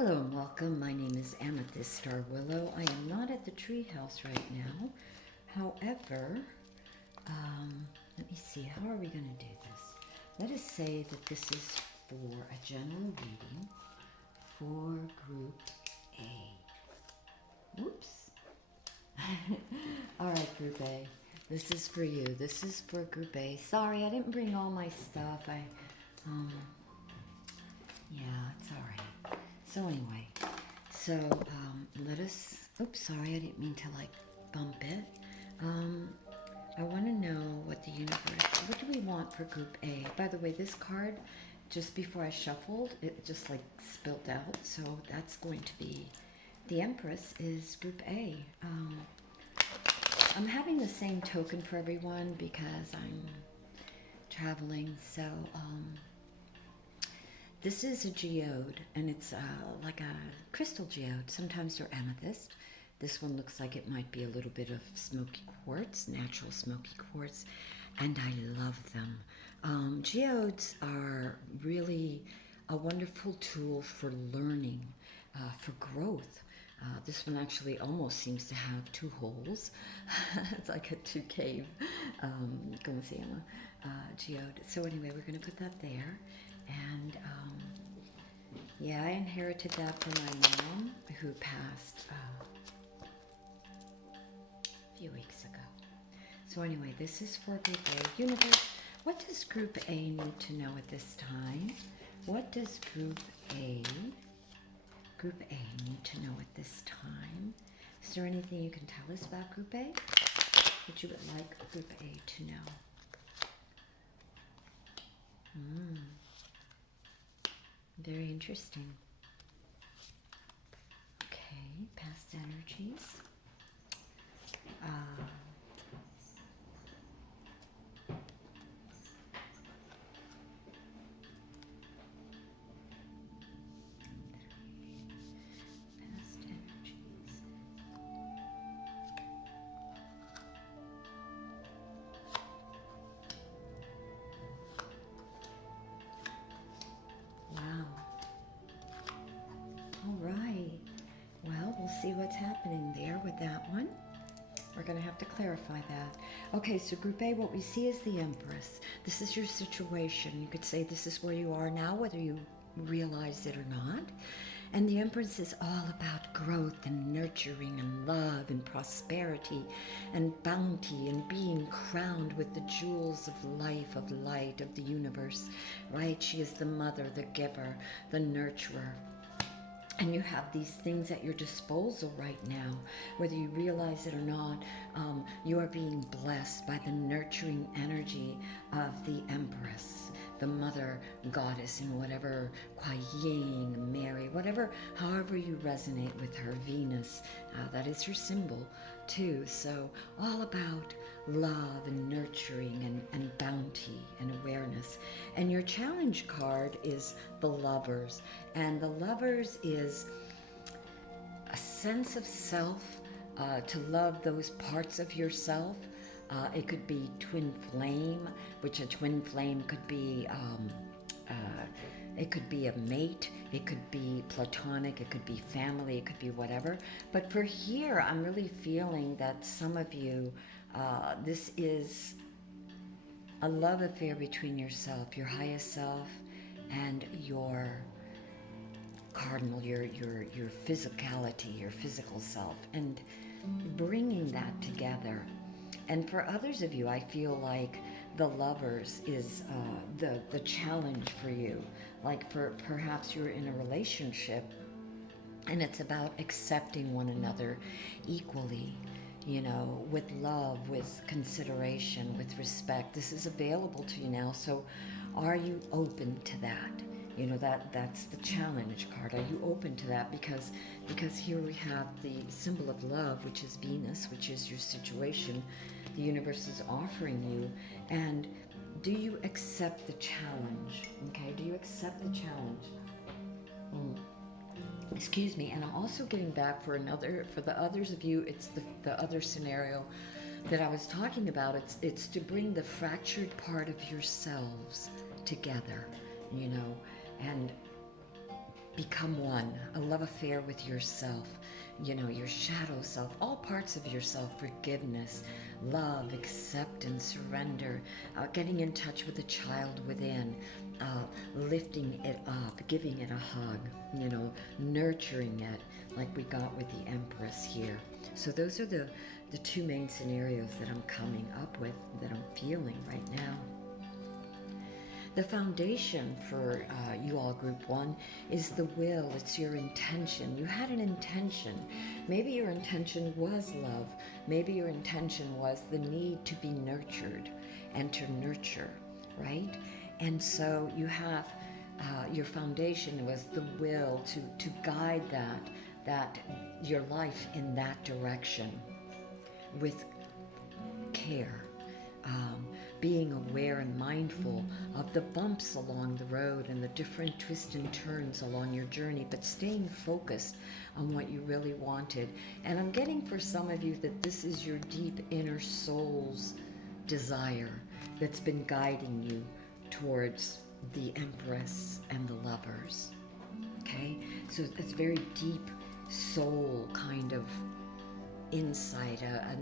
Hello and welcome. My name is Amethyst Star Willow. I am not at the treehouse right now. However, let me see, how are we going to do this? Let us say that this is for a general reading for Group A. Oops. All right, Group A. This is for you. This is for Group A. Sorry, I didn't bring all my stuff. Yeah, it's all right. So anyway, let us, oops, sorry, I didn't mean to like bump it. I want to know what the universe, what do we want for Group A? By the way, this card, just before I shuffled, it just like spilt out. So that's going to be, the Empress is Group A. I'm having the same token for everyone because I'm traveling. So, this is a geode, and it's like a crystal geode. Sometimes they're amethyst. This one looks like it might be a little bit of smoky quartz, natural smoky quartz, and I love them. Geodes are really a wonderful tool for learning, for growth. This one actually almost seems to have two holes. It's like a two cave, como se llama, geode. So anyway, we're going to put that there. And yeah, I inherited that from my mom, who passed a few weeks ago. So anyway, this is for Group A. Universe, what does Group A need to know at this time? What does Group A need to know at this time? Is there anything you can tell us about Group A that you would like Group A to know? Very interesting. Okay, past energies. Past energies. Wow. All right. Well, we'll see what's happening there with that one. We're going to have to clarify that. Okay, so Group A, what we see is the Empress. This is your situation. You could say this is where you are now, whether you realize it or not. And the Empress is all about growth and nurturing and love and prosperity and bounty and being crowned with the jewels of life, of light, of the universe, right? She is the mother, the giver, the nurturer. And you have these things at your disposal right now, whether you realize it or not. You are being blessed by the nurturing energy of the Empress, the mother goddess, in whatever, Kuai Yin, Mary, whatever, however you resonate with her, Venus, that is her symbol too. So all about love and nurturing and bounty and awareness. And your challenge card is the Lovers. And the Lovers is a sense of self, to love those parts of yourself. It could be twin flame, which a twin flame could be, it could be a mate, it could be platonic, it could be family, it could be whatever. But for here, I'm really feeling that some of you, this is a love affair between yourself, your highest self, and your cardinal, your physicality, your physical self, and bringing that together. And for others of you, I feel like the Lovers is the challenge for you. Like for perhaps you're in a relationship and it's about accepting one another equally, you know, with love, with consideration, with respect. This is available to you now. So are you open to that? You know, that's the challenge card. Are you open to that? Because here we have the symbol of love, which is Venus, which is your situation. The universe is offering you. And do you accept the challenge? Okay, do you accept the challenge? Excuse me. And I'm also getting back for the others of you, it's the other scenario that I was talking about. It's to bring the fractured part of yourselves together, you know. And become one, a love affair with yourself, you know, your shadow self, all parts of yourself, forgiveness, love, acceptance, surrender, getting in touch with the child within, lifting it up, giving it a hug, you know, nurturing it like we got with the Empress here. So those are the two main scenarios that I'm coming up with, that I'm feeling right now. The foundation for you all, Group 1, is the will. It's your intention. You had an intention. Maybe your intention was love. Maybe your intention was the need to be nurtured and to nurture, right? And so you have, your foundation was the will to guide that your life in that direction with care. Being aware and mindful of the bumps along the road and the different twists and turns along your journey, but staying focused on what you really wanted. And I'm getting for some of you that this is your deep inner soul's desire that's been guiding you towards the Empress and the Lovers. Okay? So it's very deep soul kind of insight, a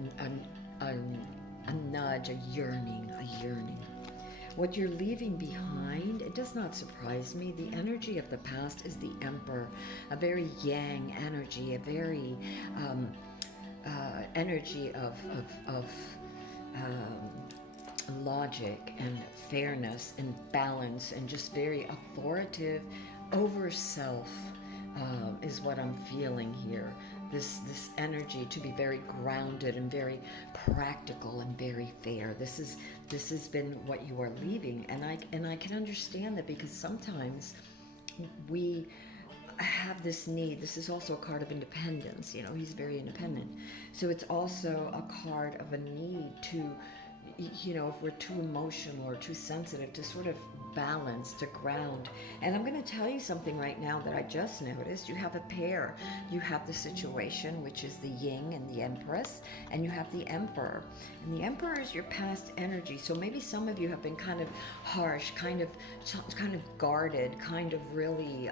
nudge, a yearning. What you're leaving behind, it does not surprise me. The energy of the past is the Emperor, a very yang energy, a very energy of logic and fairness and balance, and just very authoritative over self is what I'm feeling here. This energy to be very grounded and very practical and very fair. This has been what you are leaving, and I can understand that, because sometimes we have this need. This is also a card of independence. You know, he's very independent, so it's also a card of a need to, you know, if we're too emotional or too sensitive, to sort of balance, to ground. And I'm going to tell you something right now that I just noticed. You have a pair. You have the situation, which is the Yin and the Empress, and you have the Emperor. And the Emperor is your past energy. So maybe some of you have been kind of harsh, kind of guarded, kind of really,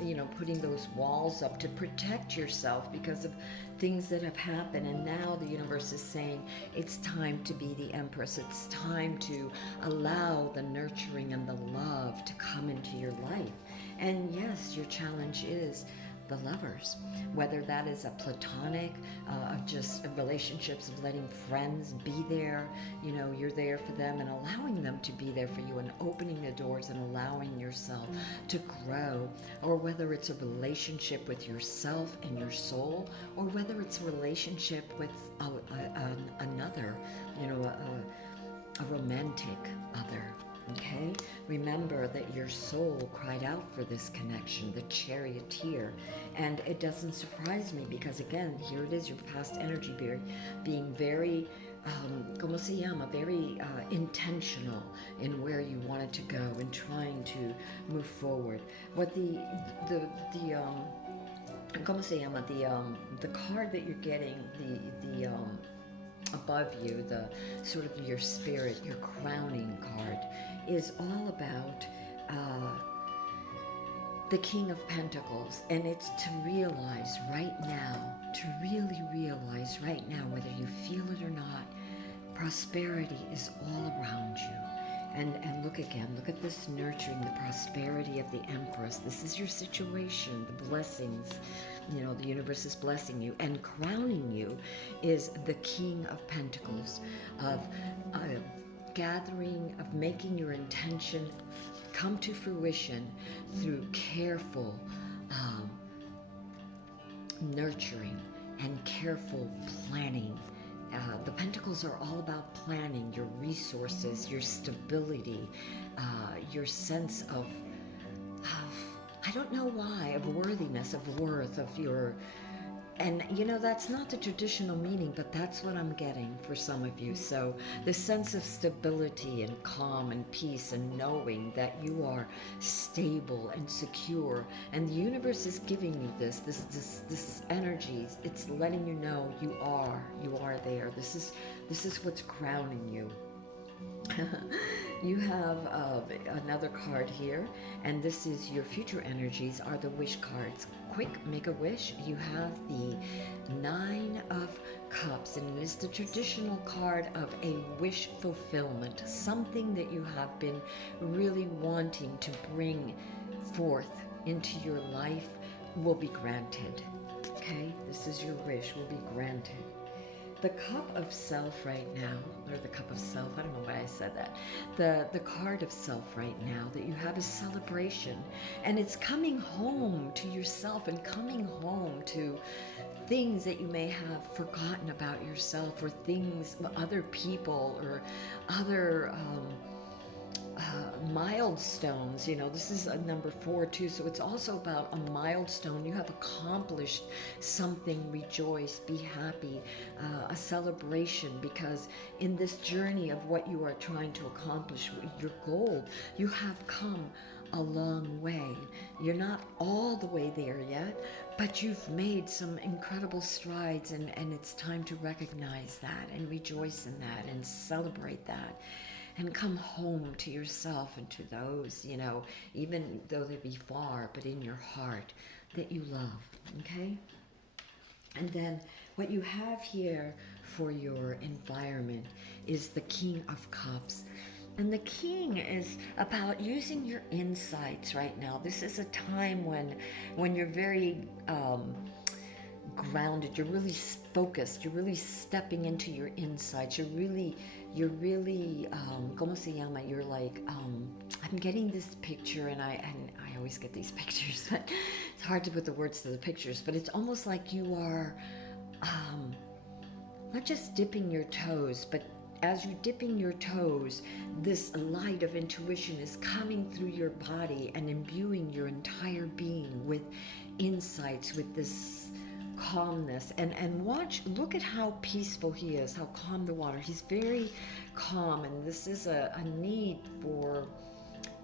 you know, putting those walls up to protect yourself because of things that have happened. And now the universe is saying it's time to be the Empress. It's time to allow the nurturing and the love to come into your life. And yes, your challenge is the Lovers, whether that is a platonic, of just relationships, of letting friends be there, you know, you're there for them and allowing them to be there for you, and opening the doors and allowing yourself to grow, or whether it's a relationship with yourself and your soul, or whether it's a relationship with another, you know, a romantic other. Okay? Remember that your soul cried out for this connection, the Charioteer. And it doesn't surprise me, because again, here it is, your past energy being very, como se llama, very intentional in where you wanted to go and trying to move forward. What como se llama, the card that you're getting, the above you, the sort of your spirit, your crowning card, is all about the King of Pentacles. And it's to realize right now, to really realize right now, whether you feel it or not, prosperity is all around you. And look again, look at this nurturing, the prosperity of the Empress. This is your situation, the blessings. You know, the universe is blessing you, and crowning you is the King of Pentacles, of gathering, of making your intention come to fruition through careful nurturing and careful planning. The Pentacles are all about planning your resources, your stability, your sense of I don't know why, of worthiness, of worth, of your, and you know, that's not the traditional meaning, but that's what I'm getting for some of you. So this sense of stability and calm and peace, and knowing that you are stable and secure, and the universe is giving you this energy. It's letting you know you are there. This is what's crowning you. You have another card here, and this is your future energies are the wish cards. Quick, make a wish. You have the Nine of Cups, and it is the traditional card of a wish fulfillment, something that you have been really wanting to bring forth into your life will be granted. Okay, this is your wish, will be granted. The cup of self right now, or the cup of self, I don't know why I said that. The card of self right now that you have is celebration. And it's coming home to yourself and coming home to things that you may have forgotten about yourself, or things, other people, or other milestones. You know, this is a number 4 too, so it's also about a milestone. You have accomplished something. Rejoice, be happy, a celebration, because in this journey of what you are trying to accomplish, your goal, you have come a long way. You're not all the way there yet, but you've made some incredible strides, and it's time to recognize that and rejoice in that and celebrate that. And come home to yourself and to those, you know, even though they be far, but in your heart, that you love, okay? And then what you have here for your environment is the King of Cups. And the King is about using your insights right now. This is a time when you're very grounded, you're really focused, you're really stepping into your insights, you're really ¿cómo se llama? You're like, I'm getting this picture, and I always get these pictures, but it's hard to put the words to the pictures, but it's almost like you are not just dipping your toes, but as you're dipping your toes, this light of intuition is coming through your body and imbuing your entire being with insights, with this calmness. And look at how peaceful he is, how calm the water. He's very calm, and this is a need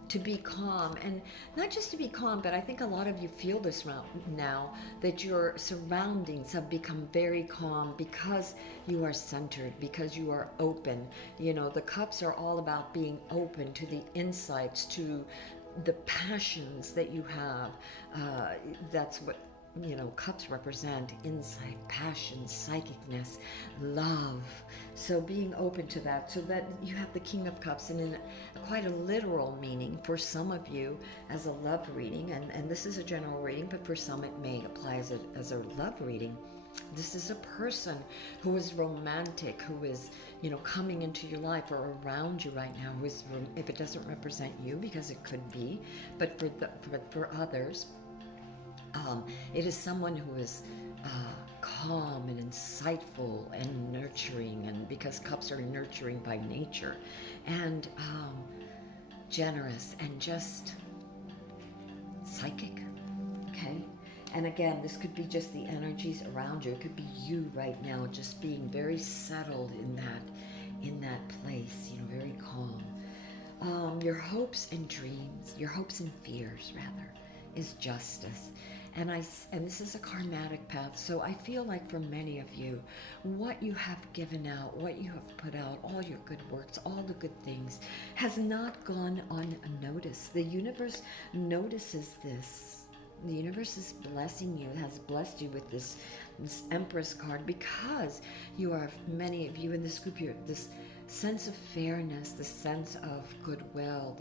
to be calm, and not just to be calm, but I think a lot of you feel this now, that your surroundings have become very calm because you are centered, because you are open. You know, the cups are all about being open to the insights, to the passions that you have. That's what, you know, cups represent: insight, passion, psychicness, love. So being open to that, so that you have the King of Cups, and in quite a literal meaning for some of you as a love reading, and this is a general reading, but for some it may apply as a love reading. This is a person who is romantic, who is, you know, coming into your life or around you right now, who is, if it doesn't represent you, because it could be, but for others, it is someone who is calm and insightful and nurturing, and because cups are nurturing by nature, and generous and just psychic, okay? And again, this could be just the energies around you. It could be you right now, just being very settled in that place, you know, very calm. Your hopes and dreams, your hopes and fears, rather, is justice. And this is a karmatic path, so I feel like for many of you, what you have given out, what you have put out, all your good works, all the good things, has not gone unnoticed. The universe notices this. The universe is blessing you, has blessed you with this Empress card, because you are, many of you in this group, you're this sense of fairness, the sense of goodwill,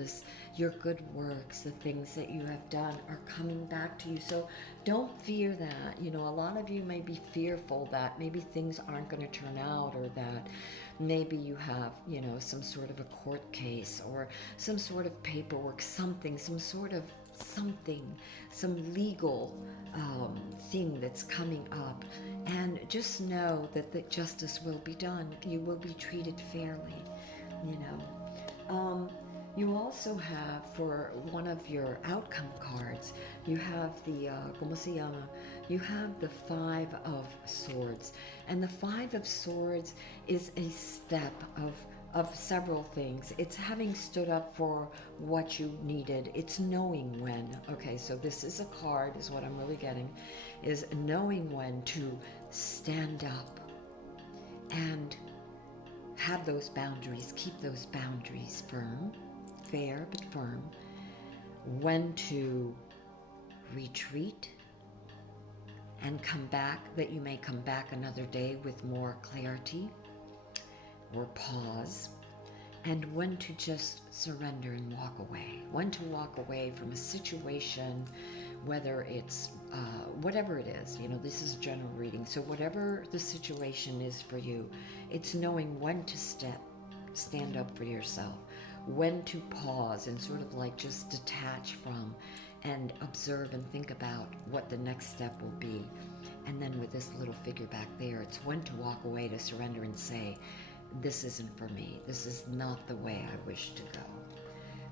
your good works, the things that you have done are coming back to you. So don't fear that. You know, a lot of you may be fearful that maybe things aren't going to turn out, or that maybe you have, you know, some sort of a court case or some sort of paperwork, some legal thing that's coming up. And just know that the justice will be done. You will be treated fairly, you know. You also have, for one of your outcome cards, you have the, ¿cómo se llama? You have the 5 of Swords. And the 5 of Swords is a step of several things. It's having stood up for what you needed. It's knowing when. Okay, so this is a card, is what I'm really getting, is knowing when to stand up and have those boundaries, keep those boundaries firm, fair but firm, when to retreat and come back, that you may come back another day with more clarity, or pause, and when to just surrender and walk away. When to walk away from a situation, whether it's whatever it is. This is general reading, so whatever the situation is for you, it's knowing when to stand up for yourself, when to pause and sort of like just detach from and observe and think about what the next step will be. And then with this little figure back there, it's when to walk away, to surrender and say, this isn't for me. This is not the way I wish to go.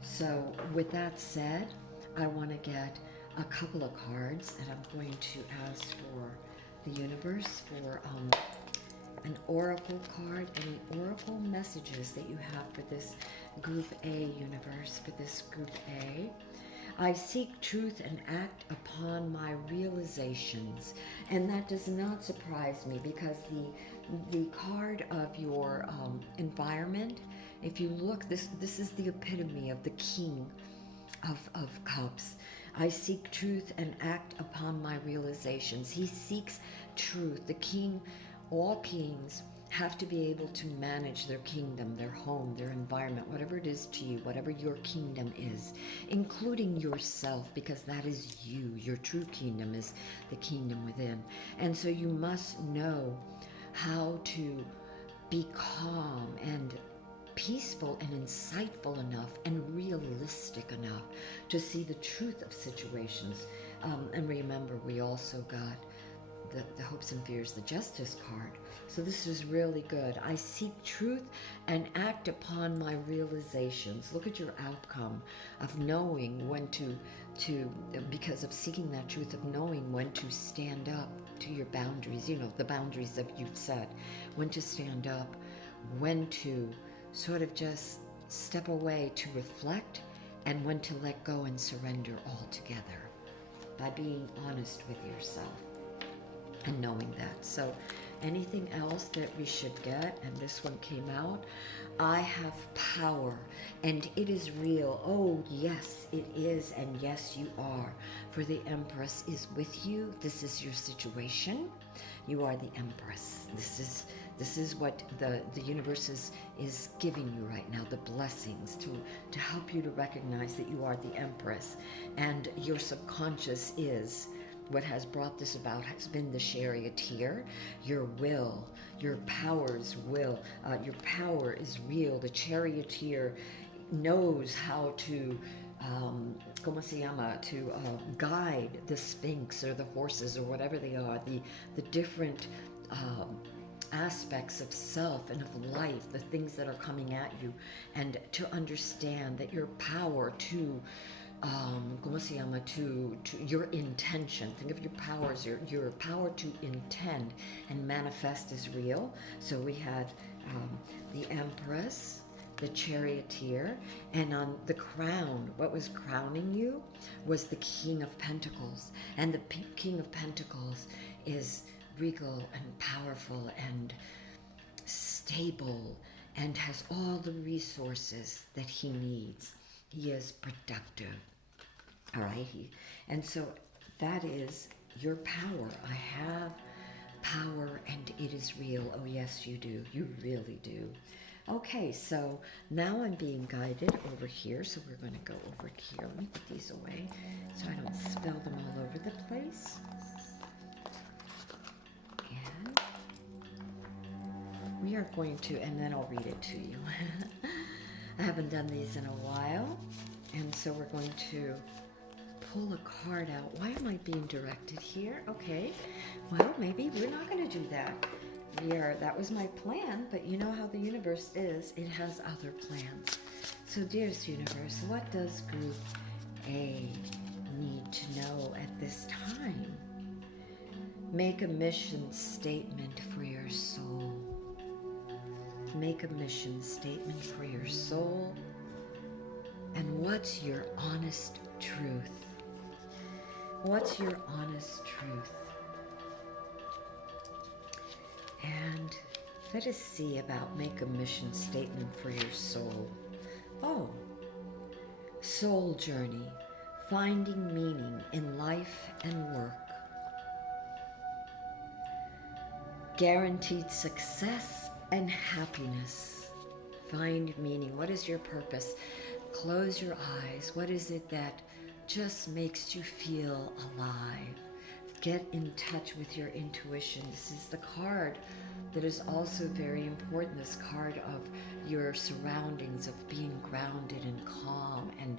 So with that said, I want to get a couple of cards, and I'm going to ask for the universe for an oracle card, any oracle messages that you have for this Group A universe, for this Group A. I seek truth and act upon my realizations. And that does not surprise me, because the card of your environment, if you look, this is the epitome of the King of Cups. I seek truth and act upon my realizations. He seeks truth. The king, all kings have to be able to manage their kingdom, their home, their environment, whatever it is to you, whatever your kingdom is, including yourself, because that is you. Your true kingdom is the kingdom within. And so you must know how to be calm and peaceful and insightful enough and realistic enough to see the truth of situations. And remember, we also got the hopes and fears, the justice card. So this is really good. I seek truth and act upon my realizations. Look at your outcome of knowing when to because of seeking that truth, of knowing when to stand up to your boundaries, the boundaries that you've set, when to stand up, when to sort of just step away to reflect, and when to let go and surrender altogether, by being honest with yourself and knowing that. So anything else that we should get, and this one came out, I have power and it is real. Oh yes, it is, and yes you are, for the Empress is with you. This is your situation. You are the Empress. This is what the universe is giving you right now, the blessings to help you to recognize that you are the Empress. And your subconscious is what has brought this about, has been the charioteer, your will, your power's will. Your power is real. The charioteer knows how to guide the Sphinx or the horses or whatever they are, the different aspects of self and of life, the things that are coming at you, and to understand that your power to your intention. Think of your powers, your power to intend and manifest is real. So we had the Empress, the charioteer, and on the crown, what was crowning you was the King of Pentacles. And the King of Pentacles is regal and powerful and stable and has all the resources that he needs. He is productive. All right. And so that is your power. I have power and it is real. Oh, yes, you do. You really do. Okay, so now I'm being guided over here. So we're going to go over here. Let me put these away so I don't spill them all over the place. And we are going to, and then I'll read it to you. I haven't done these in a while. And so we're going to pull a card out. Why am I being directed here? Okay, well, maybe we're not going to do that. That was my plan, but you know how the universe is. It has other plans. So, dearest universe, what does Group A need to know at this time? Make a mission statement for your soul. Make a mission statement for your soul. And what's your honest truth? What's your honest truth? And Let us see about make a mission statement for your soul. Oh, soul journey, finding meaning in life and work. Guaranteed success and happiness. Find meaning. What is your purpose? Close your eyes. What is it that just makes you feel alive? Get in touch with your intuition. This is the card that is also very important, this card of your surroundings, of being grounded and calm and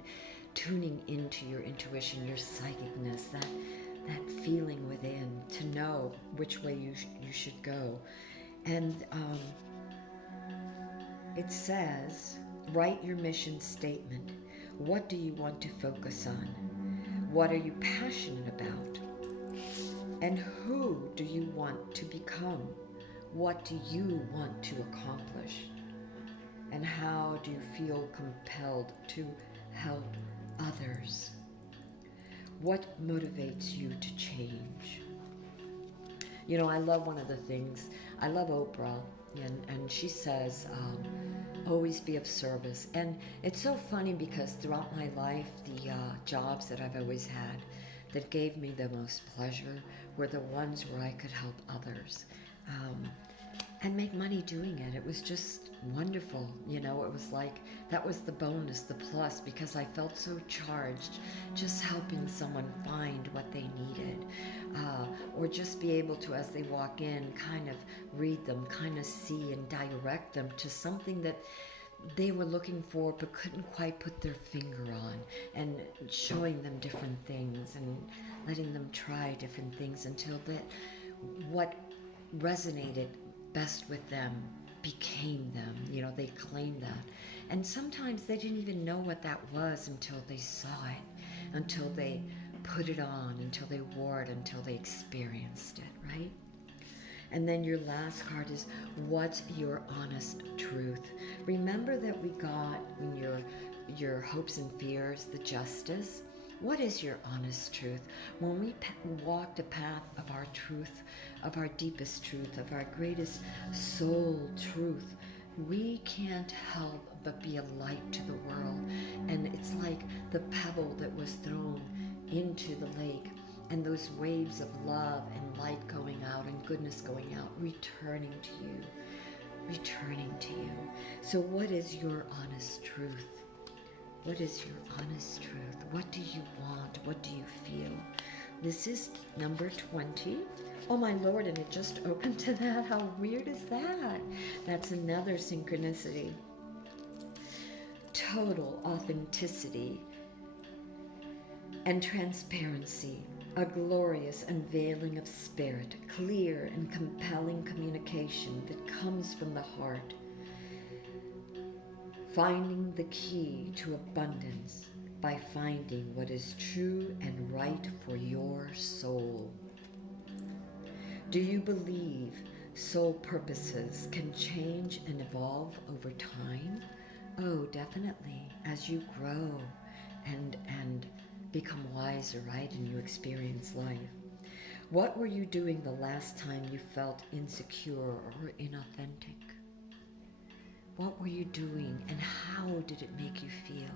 tuning into your intuition, your psychicness, that feeling within to know which way you should go. And it says, write your mission statement. What do you want to focus on? What are you passionate about? And who do you want to become? What do you want to accomplish? And how do you feel compelled to help others? What motivates you to change? You know, I love one of the things, I love Oprah, and she says, always be of service. And it's so funny because throughout my life, the jobs that I've always had that gave me the most pleasure were the ones where I could help others. And make money doing it. It was just wonderful. You know, it was like, that was the bonus, the plus, because I felt so charged just helping someone find what they needed. Or just be able to, as they walk in, kind of read them, kind of see and direct them to something that they were looking for but couldn't quite put their finger on, and showing them different things and letting them try different things until that what resonated best with them became them. You know, they claimed that. And sometimes they didn't even know what that was until they saw it, until they put it on, until they wore it, until they experienced it, right? And then your last card is, what's your honest truth? Remember that we got in your hopes and fears, the justice. What is your honest truth? When we walk the path of our truth, of our deepest truth, of our greatest soul truth, we can't help but be a light to the world. And it's like the pebble that was thrown into the lake, and those waves of love and light going out and goodness going out, returning to you, returning to you. So what is your honest truth? What is your honest truth? What do you want? What do you feel? This is number 20. Oh my Lord, and it just opened to that. How weird is that? That's another synchronicity. Total authenticity and transparency. A glorious unveiling of spirit, clear and compelling communication that comes from the heart. Finding the key to abundance by finding what is true and right for your soul. Do you believe soul purposes can change and evolve over time? Oh, definitely, as you grow and become wiser, right, and you experience life. What were you doing the last time you felt insecure or inauthentic? What were you doing, and how did it make you feel?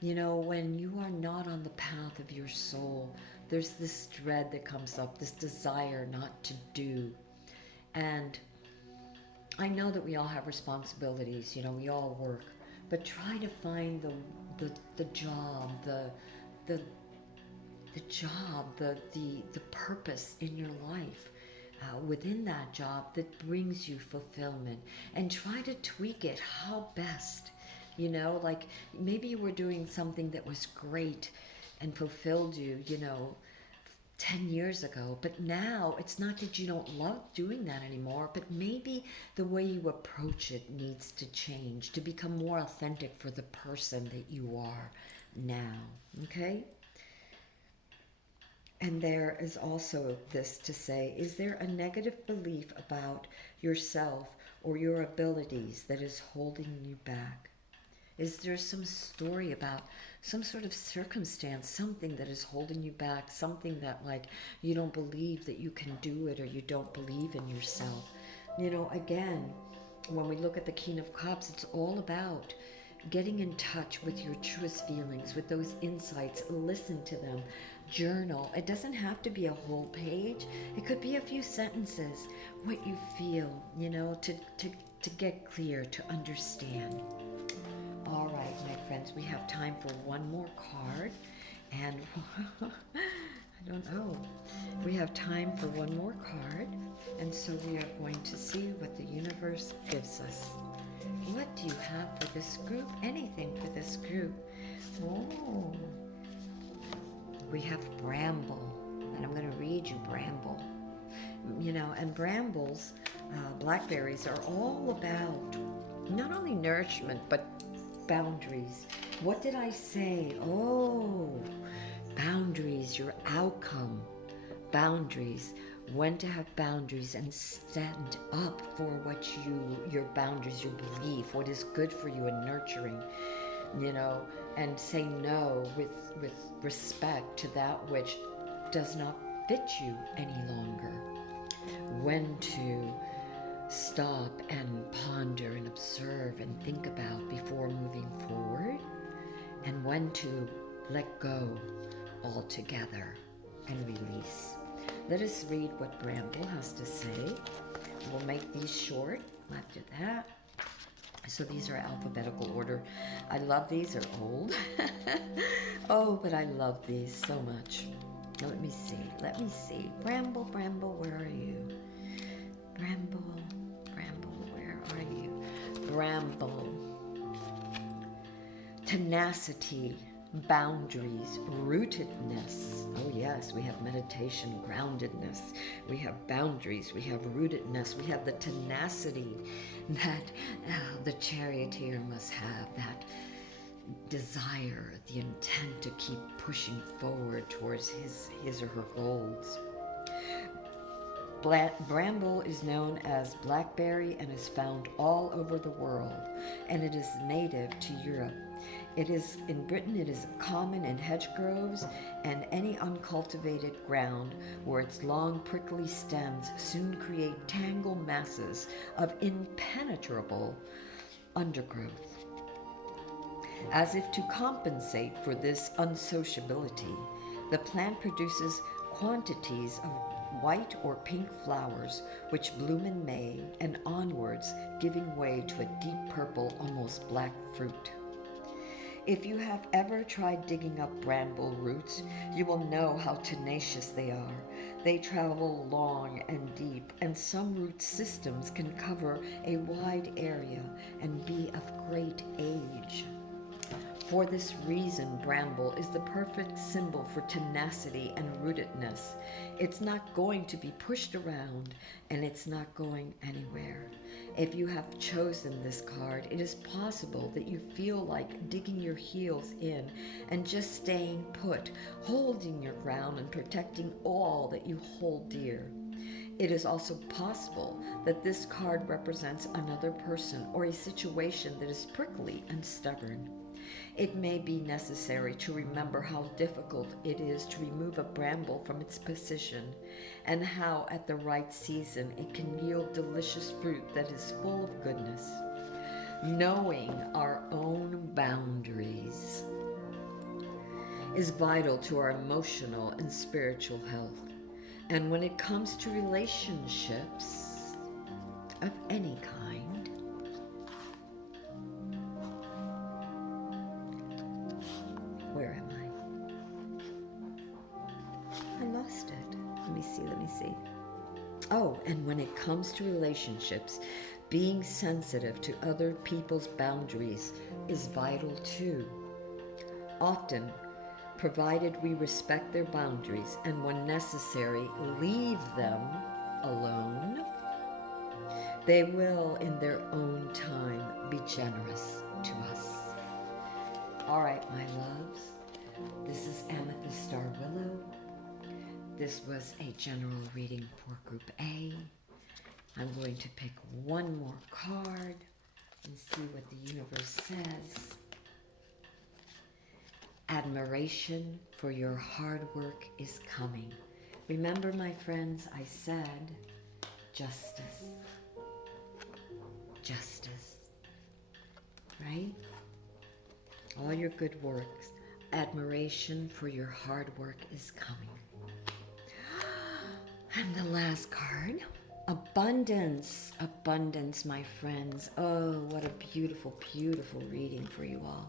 You know, when you are not on the path of your soul, there's this dread that comes up, this desire not to do. And I know that we all have responsibilities, you know, we all work, but try to find the job, the job, the purpose in your life. Within that job that brings you fulfillment, and try to tweak it how best. You know, like maybe you were doing something that was great and fulfilled you, you know, 10 years ago, but now it's not that you don't love doing that anymore, but maybe the way you approach it needs to change to become more authentic for the person that you are now, okay? And there is also this to say, is there a negative belief about yourself or your abilities that is holding you back? Is there some story about some sort of circumstance, something that is holding you back, something that like you don't believe that you can do it, or you don't believe in yourself? You know, again, when we look at the King of Cups, it's all about getting in touch with your truest feelings, with those insights. Listen to them. Journal. It doesn't have to be a whole page. It could be a few sentences. What you feel, you know, to get clear, to understand. All right, my friends, we have time for one more card. And I don't know. We have time for one more card. And so we are going to see what the universe gives us. What do you have for this group? Anything for this group. Oh, we have bramble. And I'm going to read you bramble. You know, and brambles, blackberries, are all about not only nourishment, but boundaries. What did I say? Oh, boundaries, your outcome. Boundaries. When to have boundaries and stand up for what your boundaries, your belief, what is good for you and nurturing, you know, and say no with respect to that which does not fit you any longer. When to stop and ponder and observe and think about before moving forward, and when to let go altogether and release. Let us read what Bramble has to say. We'll make these short after that. So these are alphabetical order. I love these. They're old. Oh, but I love these so much. Let me see. Let me see. Bramble, Bramble, where are you? Bramble, Bramble, where are you? Bramble. Tenacity, boundaries, rootedness. Oh yes, we have meditation, groundedness. We have boundaries, we have rootedness. We have the tenacity that the charioteer must have, that desire, the intent to keep pushing forward towards his or her goals. Bramble is known as blackberry and is found all over the world, and it is native to Europe. It is in Britain, it is common in hedgerows and any uncultivated ground where its long prickly stems soon create tangled masses of impenetrable undergrowth. As if to compensate for this unsociability, the plant produces quantities of white or pink flowers which bloom in May and onwards, giving way to a deep purple, almost black fruit. If you have ever tried digging up bramble roots, you will know how tenacious they are. They travel long and deep, and some root systems can cover a wide area and be of great age. For this reason, bramble is the perfect symbol for tenacity and rootedness. It's not going to be pushed around, and it's not going anywhere. If you have chosen this card, it is possible that you feel like digging your heels in and just staying put, holding your ground and protecting all that you hold dear. It is also possible that this card represents another person or a situation that is prickly and stubborn. It may be necessary to remember how difficult it is to remove a bramble from its position, and how at the right season it can yield delicious fruit that is full of goodness. Knowing our own boundaries is vital to our emotional and spiritual health. And when it comes to relationships of any kind, where am I? I lost it. Let me see. Oh, and when it comes to relationships, being sensitive to other people's boundaries is vital too. Often, provided we respect their boundaries and when necessary, leave them alone, they will in their own time be generous to us. All right, my loves, this is Amethyst Star Willow. This was a general reading for Group A. I'm going to pick one more card and see what the universe says. Admiration for your hard work is coming. Remember, my friends, I said justice. justice, right? All your good works, admiration for your hard work is coming. And the last card, abundance. Abundance, my friends. Oh, what a beautiful, beautiful reading for you all.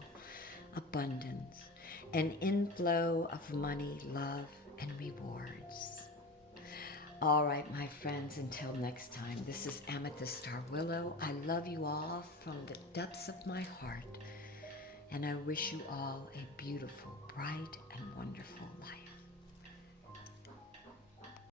Abundance. An inflow of money, love, and rewards. All right, my friends, until next time, this is Amethyst Star Willow. I love you all from the depths of my heart, and I wish you all a beautiful, bright, and wonderful life.